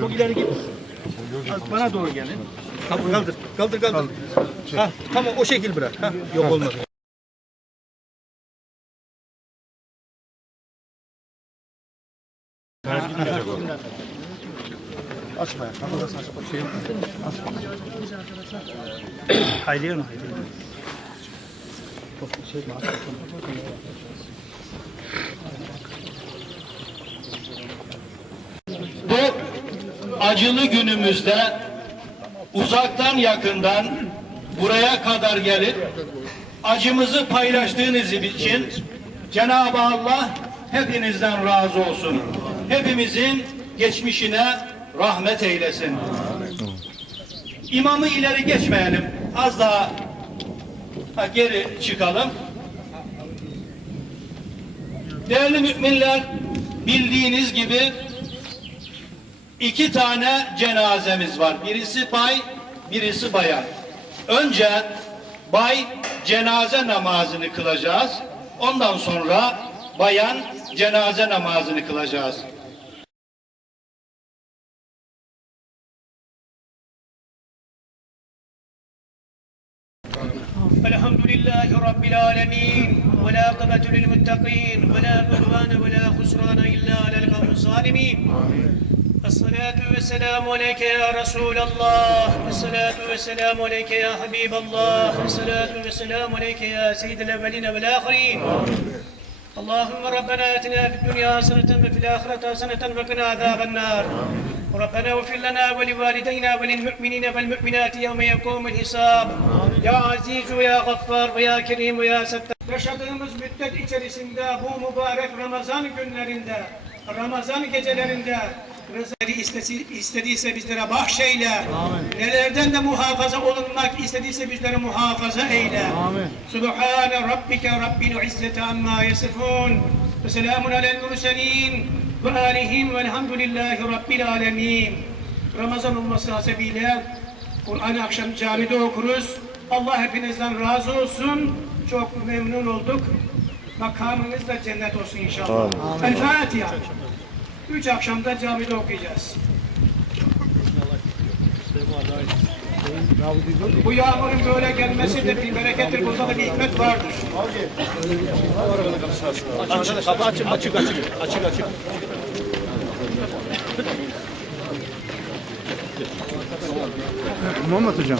Çok ileri git. Bana doğru gelin. Kaldır, kaldır, kaldır, kaldır. Ha, tamam o şekil bırak. Ha, yok olmadı. Açma ya. Kamerası açma. Şey, Hayriye mi? Hayriye. Bu acılı günümüzde uzaktan yakından buraya kadar gelip acımızı paylaştığınız için Cenab-ı Allah hepinizden razı olsun. Hepimizin geçmişine rahmet eylesin. İmamı ileri geçmeyelim. Az daha ha, geri çıkalım. Değerli müminler bildiğiniz gibi iki tane cenazemiz var. Birisi bay, birisi bayan. Önce bay cenaze namazını kılacağız. Ondan sonra bayan cenaze namazını kılacağız. الحمد لله رب العالمين ولا عقبة للمتقين ولا عدوان ولا خسران إلا على القوم الظالمين الصلاة والسلام عليك يا رسول الله الصلاة والسلام عليك يا حبيب الله الصلاة والسلام عليك يا سيد الأولين والآخرين اللهم ربنا اتنا في الدنيا حسنة وفي الآخرة حسنة وقنا عذاب النار ربنا اغفر لنا ولوالدينا وللمؤمنين والمؤمنات يوم يقوم الحساب يا عزيز ويا غفار ويا كريم ويا ستار Yaşadığımız müddet içerisinde bu mübarek Ramazan günlerinde, Ramazan gecelerinde rızayı istesi, istediyse bizlere bahşeyle. Nelerden de muhafaza olunmak istediyse bizlere muhafaza eyle. Subhane rabbike rabbil izzeti amma yasifun. Ve selamun alel murselin. Ve alihim velhamdülillahi rabbil alemin. Ramazan olması hasebiyle Kur'an-ı akşam camide okuruz. Allah hepinizden razı olsun. Çok memnun olduk. Makamınız da cennet olsun inşallah. El Fatiha. Üç akşamda camide okuyacağız. Bu yağmurun böyle gelmesi de bir berekettir. Bunda da bir hikmet vardır. Kapı açık, açık, açık, açık, açık. Muhammed Hocam.